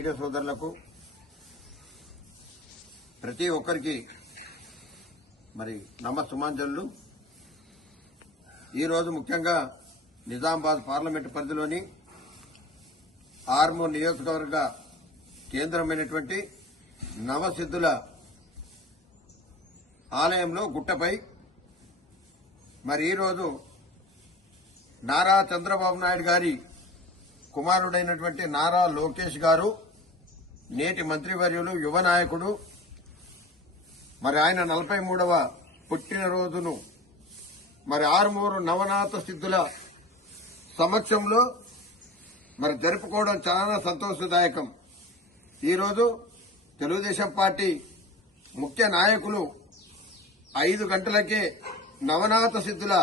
Media సోదరులకు ప్రతి ఒక్కరికి మరి నమస్సుమాంజలు. ఈరోజు ముఖ్యంగా నిజామాబాద్ పార్లమెంటు పరిధిలోని ఆర్మూర్ నియోజకవర్గ కేంద్రమైనటువంటి నవసిద్ధుల ఆలయంలో గుట్టపై మరి ఈరోజు నారా చంద్రబాబు నాయుడు గారి కుమారుడైనటువంటి నారా లోకేష్ గారు, నేటి మంత్రివర్యులు, యువ నాయకుడు, మరి ఆయన 43వ పుట్టినరోజును మరి ఆర్మూరు నవనాథ సిద్ధుల సమక్షంలో మరి జరుపుకోవడం చాలా సంతోషదాయకం. ఈరోజు తెలుగుదేశం పార్టీ ముఖ్య నాయకులు 5 గంటలకే నవనాథ సిద్ధుల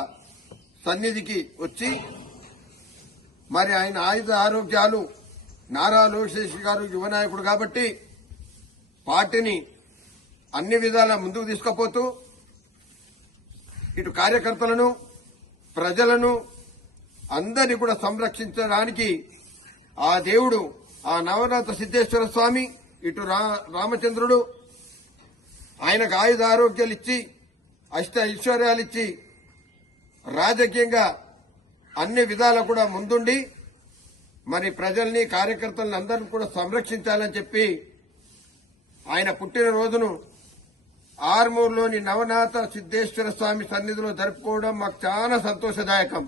సన్నిధికి వచ్చి మరి ఆయన ఆయుధ ఆరోగ్యాలు, నారా లోకేష్ గారు యువ నాయకుడు కాబట్టి పార్టీని అన్ని విధాలా ముందుకు తీసుకుపోతూ ఇటు కార్యకర్తలను, ప్రజలను అందరినీ కూడా సంరక్షించడానికి ఆ దేవుడు, ఆ నవనాథ సిద్ధేశ్వర స్వామి, ఇటు రామచంద్రుడు ఆయనకు ఆయుధ ఆరోగ్యాలు ఇచ్చి, అష్ట ఐశ్వర్యాలిచ్చి, రాజకీయంగా అన్ని విధాలా కూడా ముందుండి మరి ప్రజల్ని, కార్యకర్తలను అందరినీ కూడా సంరక్షించాలని చెప్పి ఆయన పుట్టినరోజును ఆర్మూర్లోని నవనాథ సిద్ధేశ్వర స్వామి సన్నిధిలో జరుపుకోవడం మాకు చాలా సంతోషదాయకం.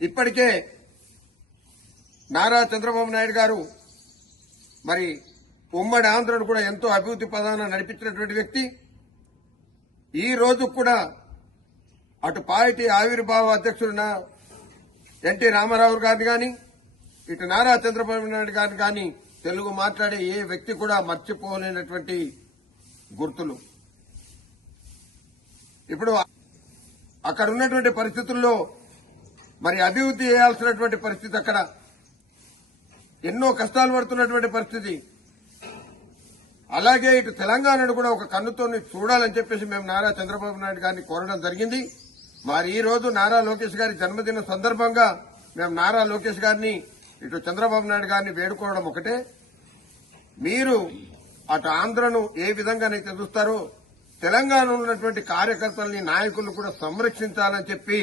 ఇప్పటికే నారా చంద్రబాబు నాయుడు గారు మరి ఉమ్మడి ఆంధ్రను కూడా ఎంతో అభివృద్ది పదాన నడిపించినటువంటి వ్యక్తి. ఈ రోజు కూడా అటు పార్టీ ఆవిర్భావ అధ్యక్షుడు ఎన్టీ రామారావు గారిని గాని, ఇటు నారా చంద్రబాబు నాయుడు గారిని గాని తెలుగు మాట్లాడే ఏ వ్యక్తి కూడా మర్చిపోలేనటువంటి గుర్తులు. ఇప్పుడు అక్కడ ఉన్నటువంటి పరిస్థితుల్లో మరి అభివృద్ది చేయాల్సినటువంటి పరిస్థితి, అక్కడ ఎన్నో కష్టాలు పడుతున్నటువంటి పరిస్థితి. అలాగే ఇటు తెలంగాణను కూడా ఒక కన్నుతో చూడాలని చెప్పేసి మేము నారా చంద్రబాబు నాయుడు గారిని కోరడం జరిగింది. మరి ఈ రోజు నారా లోకేష్ గారి జన్మదిన సందర్భంగా మేము నారా లోకేష్ గారిని, ఇటు చంద్రబాబు నాయుడు గారిని వేడుకోవడం ఒకటే, మీరు అటు ఆంధ్రను ఏ విధంగానైతే చూస్తారో తెలంగాణలో ఉన్నటువంటి కార్యకర్తల్ని, నాయకులను కూడా సంరక్షించాలని చెప్పి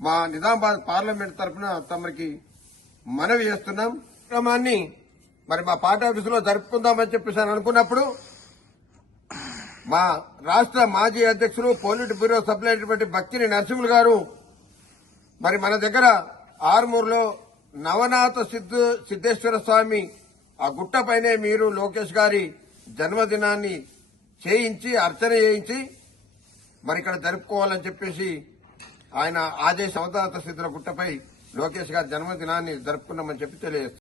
మా నిజామాబాద్ పార్లమెంట్ తరఫున తమకి మనవి చేస్తున్నాం. క్రమాన్ని మరి మా పార్టీ ఆఫీసులో జరుపుకుందామని చెప్పేసి అనుకున్నప్పుడు మా రాష్ట్ర మాజీ అధ్యక్షులు, పోలిట్ బ్యూరో సభ్యులైనటువంటి బక్కిని నరసింహులు గారు మరి మన దగ్గర ఆర్మూర్లో నవనాథ సిద్ధేశ్వర స్వామి ఆ గుట్టపైనే మీరు లోకేష్ గారి జన్మదినాన్ని చేయించి, అర్చన చేయించి మరి ఇక్కడ జరుపుకోవాలని చెప్పేసి ఆయన ఆదేశ నవనాథ సిద్ధుల గుట్టపై లోకేష్ గారి జన్మదినాన్ని జరుపుకున్నామని చెప్పి తెలియజేస్తారు.